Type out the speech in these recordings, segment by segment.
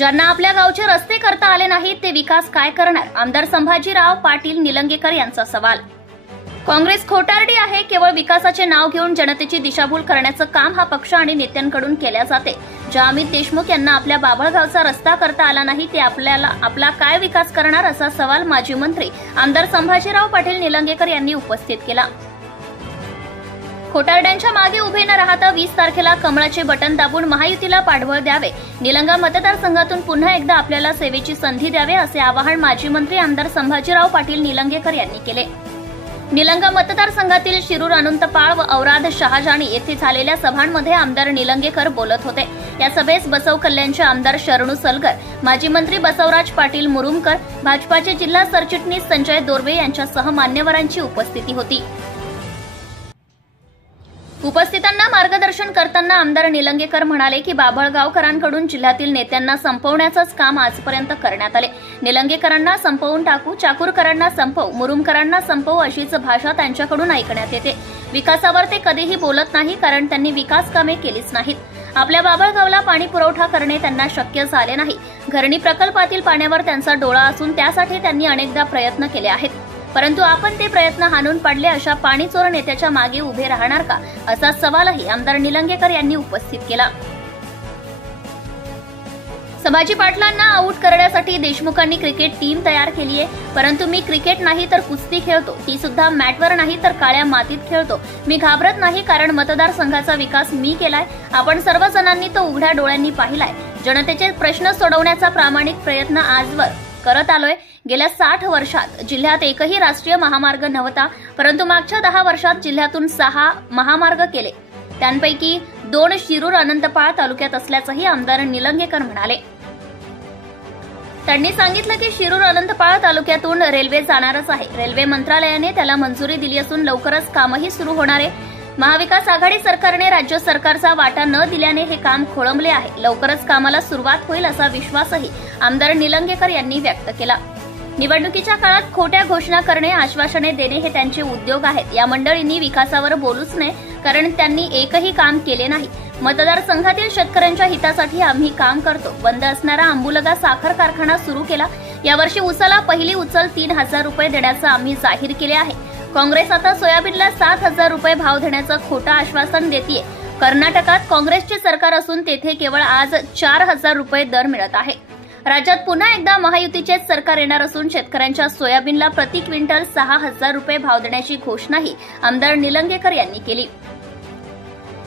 ज्यांना आपल्या गावचे रस्ते करता आले नाहीत ते विकास काय करणार? आमदार संभाजीराव पाटील निलंगेकर यांचा सवाल। काँग्रेस खोटारडी आहे। केवळ विकासाचे नाव घेऊन जनतेची दिशाभूल करण्याचं काम हा पक्ष आणि नेत्यांकडून केल्या जाते। ज्या अमित देशमुख यांना आपल्या बाभळगावचा रस्ता करता आला नाही ते आपला काय विकास करणार असा सवाल माजी मंत्री आमदार संभाजीराव पाटील निलंगेकर यांनी उपस्थित केला। खोटारड्यांच्या मागे उभे न राहता 20 तारखेला कमळाचे बटन दाबून महायुतीला पाठबळ द्यावे, निलंगा मतदारसंघातून पुन्हा एकदा आपल्याला सेवेची संधी द्यावे असे आवाहन माजी मंत्री आमदार संभाजीराव पाटील निलंगेकर यांनी केले। निलंगा मतदारसंघातील शिरूर अनंतपाळ व औराद शहाजानी येथे झालेल्या सभांमध्ये आमदार निलंगेकर बोलत होते। या सभेस बसव कल्याणचे आमदार शरणू सलगर, माजी मंत्री बसवराज पाटील मुरुमकर, भाजपाचे जिल्हा सरचिटणीस संजय दोर्वे यांच्यासह मान्यवरांची उपस्थिती होती। उपस्थितांना मार्गदर्शन करताना आमदार निलंगेकर म्हणाले की बाभळगावकरांकडून जिल्ह्यातील नेत्यांना संपवण्याचंच काम आजपर्यंत करण्यात आले। निलंगेकरांना संपवून टाकू, चाकूरकरांना संपवू, मुरुमकरांना संपवू अशीच भाषा त्यांच्याकडून ऐकण्यात येते। विकासावर ते कधीही बोलत नाही, कारण त्यांनी विकास कामे केलीच नाहीत। आपल्या बाभळगावला पाणी पुरवठा करणे त्यांना शक्य झाले नाही। घरणी प्रकल्पातील पाण्यावर त्यांचा डोळा असून त्यासाठी त्यांनी अनेकदा प्रयत्न केले आहेत, परंतु आपण ते प्रयत्न हाणून पाडले। अशा पाणीचोर नेत्याच्या मागे उभे राहणार का असा सवालही आमदार निलंगेकर यांनी उपस्थित केला। संभाजी पाटलांना आऊट करण्यासाठी देशमुखांनी क्रिकेट टीम तयार केली आहे, परंतु मी क्रिकेट नाही तर कुस्ती खेळतो, ती सुद्धा मॅटवर नाही तर काळ्या मातीत खेळतो। मी घाबरत नाही, कारण मतदारसंघाचा विकास मी केलाय। आपण सर्वजणांनी तो उघड्या डोळ्यांनी पाहिलाय। जनतेचे प्रश्न सोडवण्याचा प्रामाणिक प्रयत्न आजवर करत आलोय। गेल्या 60 वर्षात जिल्ह्यात एकही राष्ट्रीय महामार्ग नव्हता, परंतु मागच्या 10 वर्षात जिल्ह्यातून 6 महामार्ग केले, त्यांपैकी 2 शिरूर अनंतपाळ तालुक्यात असल्याचंही आमदार निलंगेकर म्हणाले। त्यांनी सांगितलं की शिरूर अनंतपाळ तालुक्यातून रेल्वे जाणारच आहे। रेल्वे मंत्रालयाने त्याला मंजुरी दिली असून लवकरच कामही सुरू होणार आहे। महाविकास आघाडी सरकारने राज्य सरकारचा वाटा न दिल्याने हे काम खोळंबले आहे। लवकरच कामाला सुरुवात होईल असा विश्वासही आमदार निलंगेकर यांनी व्यक्त केला। निवडणुकीच्या काळात खोट्या घोषणा करणे, आश्वासने देणे हे त्यांचे उद्योग आहेत। या मंडळींनी विकासावर बोलूच नये, कारण त्यांनी एकही काम केले नाही। मतदारसंघातील शेतकऱ्यांच्या हितासाठी आम्ही काम करतो। बंद असणारा आंबुलगा साखर कारखाना सुरू केला। यावर्षी उसाला पहिली उचल 3000 रुपये देण्याचं आम्ही जाहीर केले आहे। काँग्रेस आता सोयाबीनला 7000 रुपये भाव देण्याचं खोटं आश्वासन देतीये। कर्नाटकात काँग्रेसचे सरकार असून तेथे केवळ आज 4000 रुपये दर मिळत आहे। राज्यात पुन्हा एकदा महायुतीचेच सरकार येणार असून शेतकऱ्यांच्या सोयाबीनला प्रति क्विंटल 6000 रुपये भाव देण्याची घोषणाही आमदार निलंगेकर यांनी केली।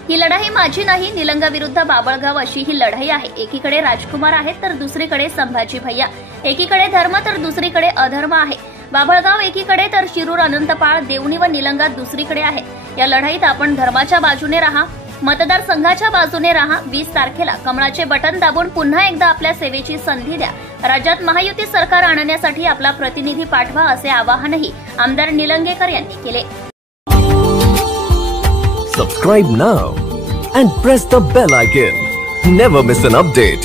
ही लढाई माझी नाही, निलंगा विरुद्ध बाभळगाव अशी ही लढाई आहे। एकीकडे राजकुमार आहेत तर दुसरीकडे संभाजी भैया, एकीकडे धर्म तर दुसरीकडे अधर्म आहे। बाभळगाव एकीकडे तर शिरूर अनंतपाळ, देवणी व निलंगा दुसरीकडे आहे। या लढाईत आपण धर्माच्या बाजूने राहा, मतदारसंघाच्या बाजूने राहा। 20 तारखेला कमळाचे बटन दाबून पुन्हा एकदा आपल्या सेवेची संधी द्या। राज्यात महायुती सरकार आणण्यासाठी आपला प्रतिनिधी पाठवा असे आवाहनही आमदार निलंगेकर यांनी केले। Subscribe now and press the bell icon. Never miss an update.